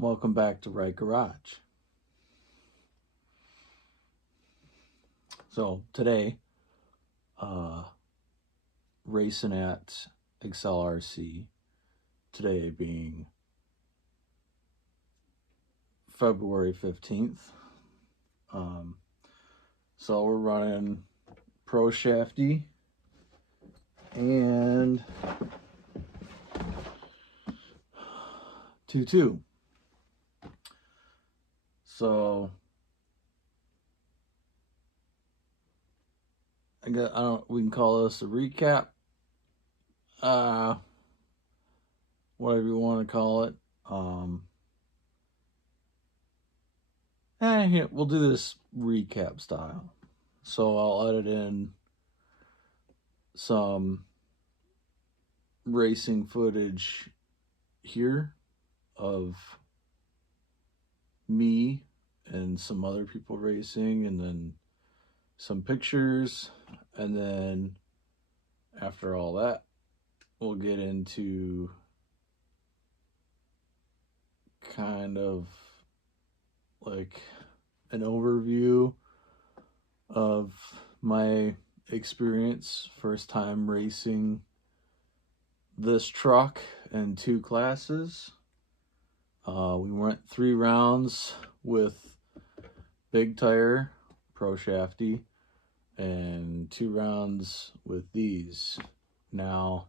Welcome back to Right Garage. So today, racing at Excel RC, today being February 15th. So we're running Pro Shafty and 2-2. So we can call this a recap. Whatever you want to call it. We'll do this recap style. So I'll edit in some racing footage here of me and some other people racing, and then some pictures, and then after all that we'll get into kind of like an overview of my experience first time racing this truck in 2 classes. We went 3 rounds with big tire Pro Shafty and 2 rounds with these. Now,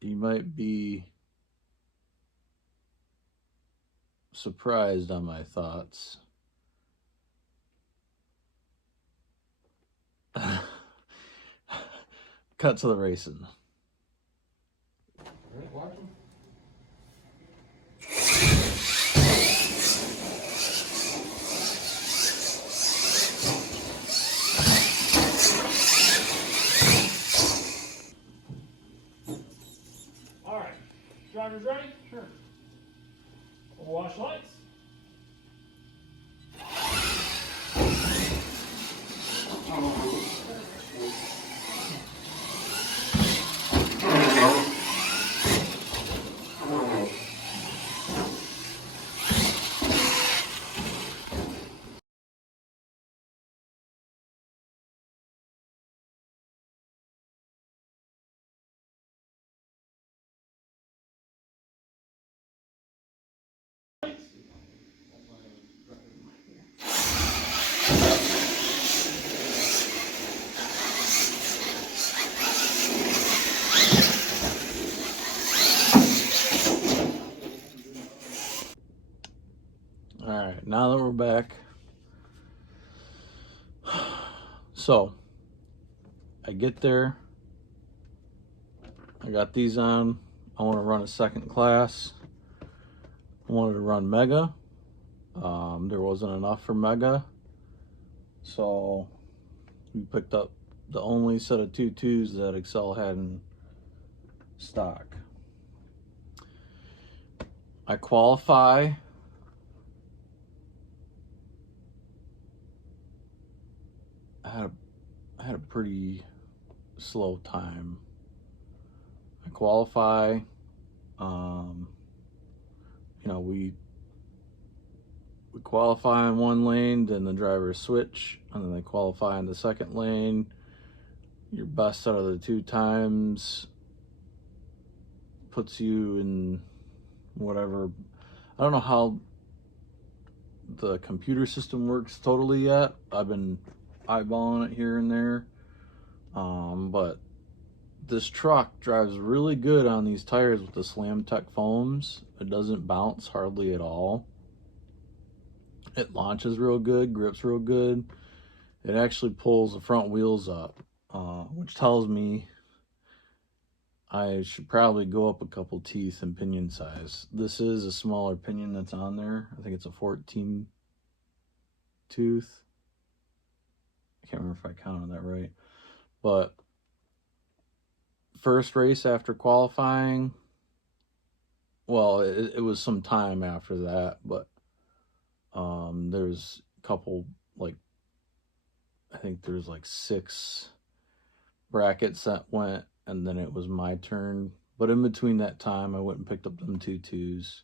you might be surprised on my thoughts. Cut to the racing. All right, drivers ready? Sure. We'll wash lights. Alright, now that we're back, so I get there, I got these on, I want to run a second class, I wanted to run Mega, there wasn't enough for Mega, so we picked up the only set of 2.2s that Excel had in stock. I qualify. I had a pretty slow time. I qualify. We qualify in one lane, then the drivers switch, and then they qualify in the second lane. Your best out of the 2 times puts you in whatever. I don't know how the computer system works totally yet. I've been eyeballing it here and there, but this truck drives really good on these tires with the Slam Tech foams. It doesn't bounce hardly at all. It launches real good, grips real good. It actually pulls the front wheels up, which tells me I should probably go up a couple teeth in pinion size. This is a smaller pinion that's on there. I think it's a 14 tooth. I can't remember if I counted that right. But first race after qualifying, well, it was some time after that, but there's a couple, I think there's 6 brackets that went, and then it was my turn But in between that time, I went and picked up them 2.2s.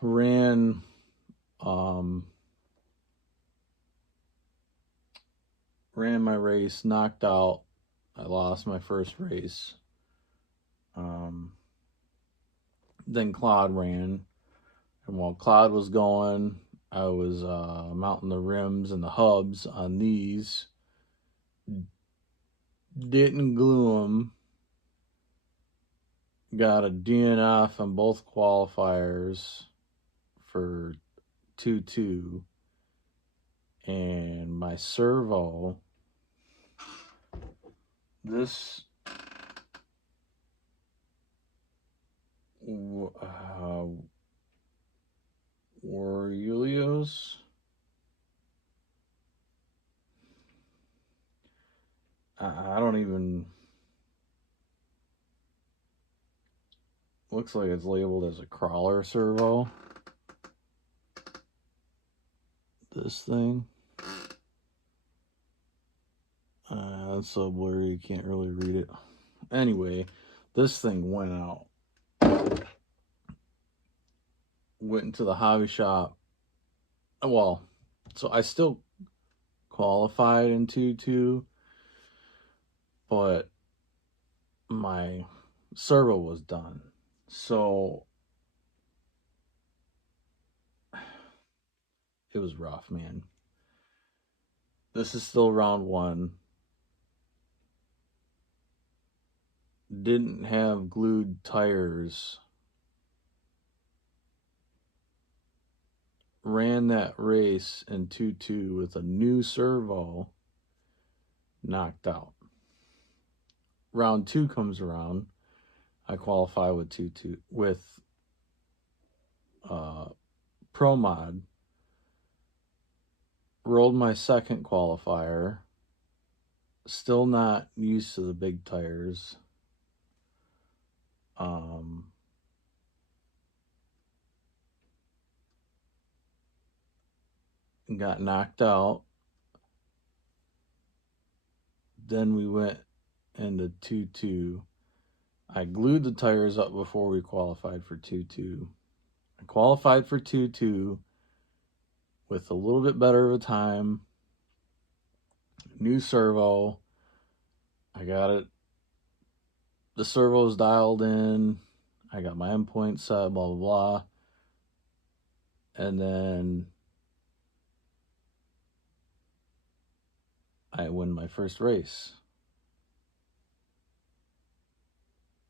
Ran ran my race, knocked out. I lost my first race. Then Claude ran. And while Claude was going, I was mounting the rims and the hubs on these. Didn't glue them. Got a DNF on both qualifiers for 2.2. And my servo, this Warelios, I don't even, looks like it's labeled as a crawler servo. This thing. It's so blurry you can't really read it. Anyway, this thing went out. Went into the hobby shop. Well, so I still qualified in 2.2, but my servo was done. So it was rough, man. This is still round 1. Didn't have glued tires. Ran that race in 2.2 with a new servo. Knocked out. Round 2 comes around. I qualify with 2.2 with Pro Mod. Rolled my second qualifier. Still not used to the big tires. Got knocked out. Then we went into 2.2. I glued the tires up before we qualified for 2.2. I qualified for 2.2 with a little bit better of a time. New servo. I got it. The servo's dialed in. I got my endpoint set, blah, blah, blah. And then I win my first race.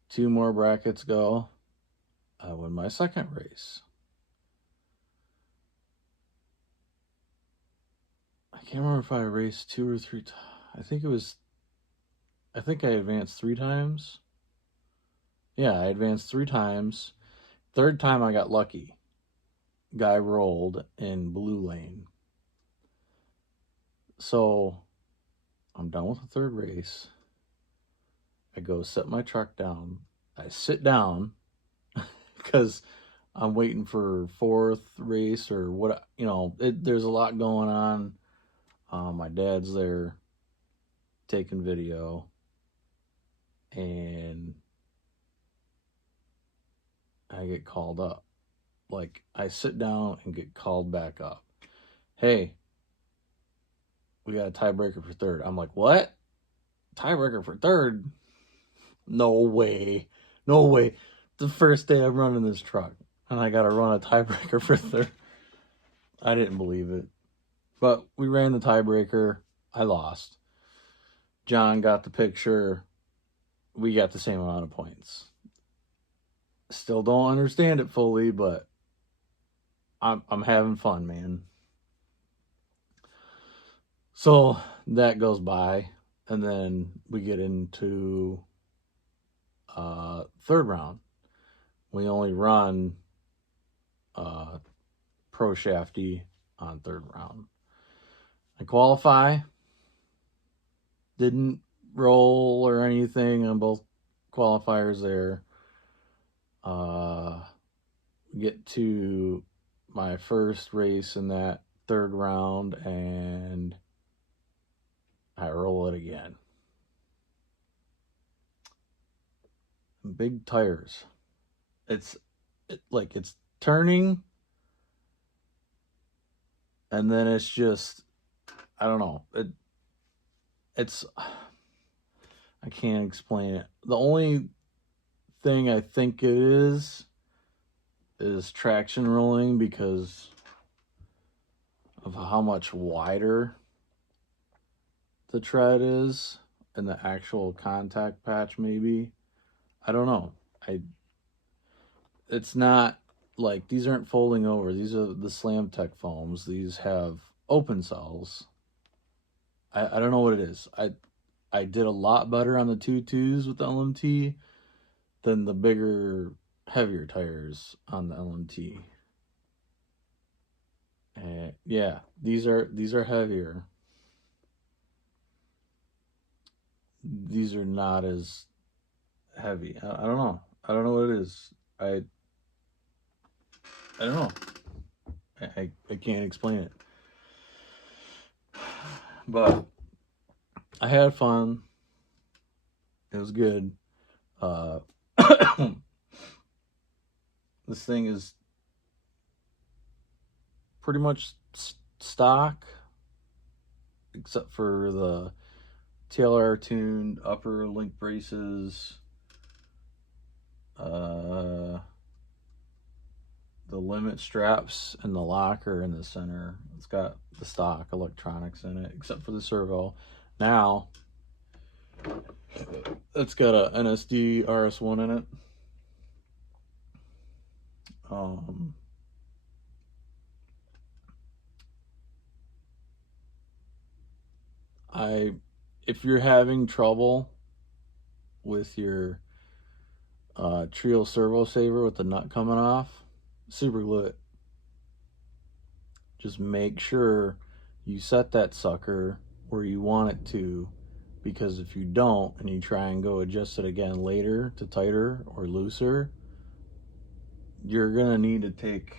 2 more brackets go. I win my second race. I can't remember if I raced 2 or 3 times. I think I advanced 3 times. Yeah, I advanced 3 times. Third time I got lucky. Guy rolled in blue lane. So I'm done with the third race. I go set my truck down. I sit down because I'm waiting for 4th race or what, there's a lot going on. My dad's there taking video, and I get called up. Like, I sit down and get called back up. Hey, we got a tiebreaker for 3rd. I'm like, what? Tiebreaker for 3rd? No way. No way. The first day I'm running this truck, and I got to run a tiebreaker for 3rd. I didn't believe it. But we ran the tiebreaker. I lost. John got the picture. We got the same amount of points. Still don't understand it fully, but I'm having fun, man. So that goes by, and then we get into 3rd round. We only run pro shafty on 3rd round. I qualify. Didn't roll or anything on both qualifiers there. Get to my first race in that 3rd round, and I roll it again. big tires. Like it's turning, and then it's just, I don't know. It's I can't explain it. The only thing I think it is traction rolling because of how much wider the tread is and the actual contact patch. Maybe, I don't know. It's not like these aren't folding over. These are the Slam Tech foams. These have open cells. I don't know what it is. I did a lot better on the 2.2s with the LMT than the bigger, heavier tires on the LMT. Yeah, these are heavier. These are not as heavy. I don't know. I don't know what it is. I don't know. I can't explain it. But I had fun. It was good. This thing is pretty much stock, except for the TLR tuned upper link braces, the limit straps, and the locker in the center. It's got the stock electronics in it, except for the servo. Now, it's got a NSD RS1 in it. If you're having trouble with your Trio servo saver with the nut coming off, super glue it. Just make sure you set that sucker where you want it to, because if you don't and you try and go adjust it again later to tighter or looser, you're gonna need to take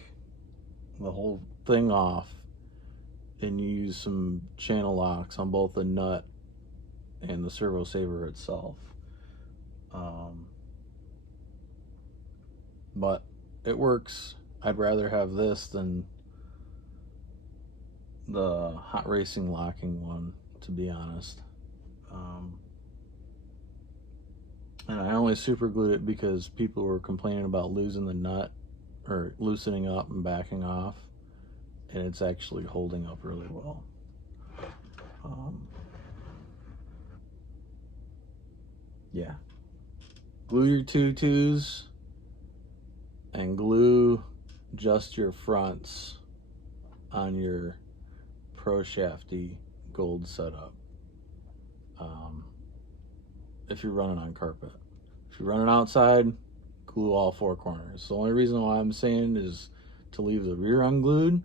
the whole thing off and use some channel locks on both the nut and the servo saver itself. But it works. I'd rather have this than the hot racing locking one, to be honest. And I only super glued it because people were complaining about losing the nut or loosening up and backing off, and it's actually holding up really well. Yeah, glue your 2.2s and glue just your fronts on your Pro Shafty gold setup. If you're running on carpet. If you're running outside, glue all four corners. The only reason why I'm saying is to leave the rear unglued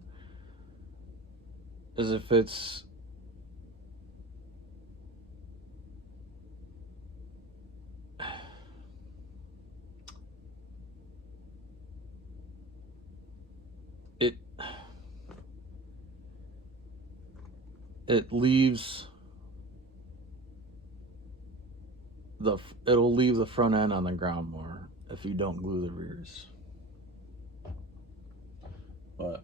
is if it's it leaves it'll leave the front end on the ground more if you don't glue the rears. But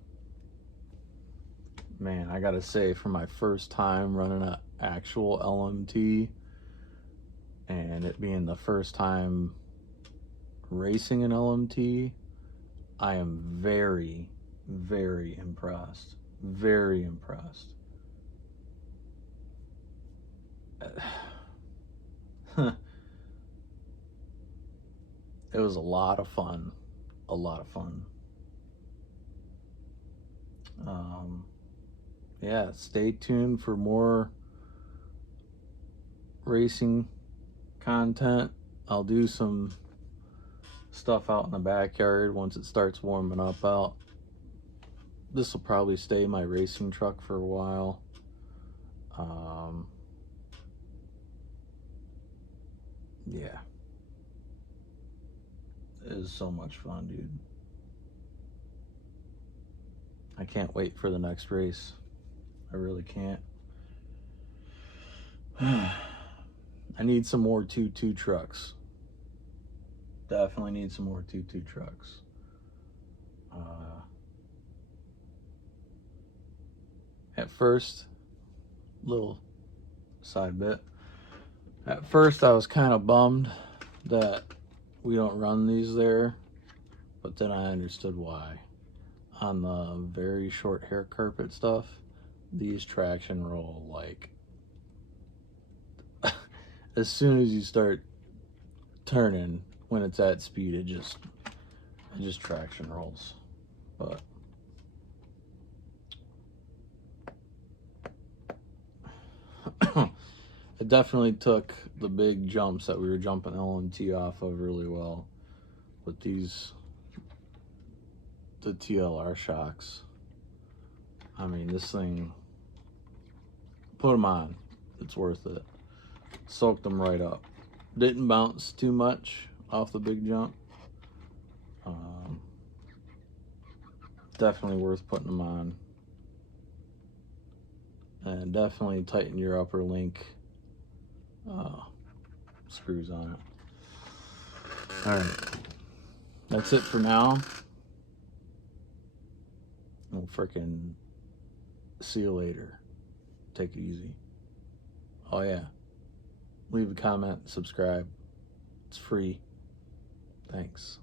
man, I gotta say, for my first time running an actual LMT, and it being the first time racing an LMT, I am very, very impressed. Very impressed. It was a lot of fun. A lot of fun. Yeah, stay tuned for more racing content. I'll do some stuff out in the backyard once it starts warming up out. This will probably stay my racing truck for a while. Yeah. It is so much fun, dude. I can't wait for the next race. I really can't. I need some more 2.2 trucks. Definitely need some more 2.2 trucks. At first, little side bit. At first, I was kind of bummed that we don't run these there, but then I understood why. On the very short hair carpet stuff, these traction roll like as soon as you start turning, when it's at speed, it just traction rolls. But it definitely took the big jumps that we were jumping LMT off of really well with these, the TLR shocks. I mean, this thing, put them on, it's worth it. Soaked them right up. Didn't bounce too much off the big jump. Definitely worth putting them on. And definitely tighten your upper link screws on it. Alright, that's it for now. We'll frickin' see you later. Take it easy. Oh yeah, leave a comment, subscribe. It's free. Thanks.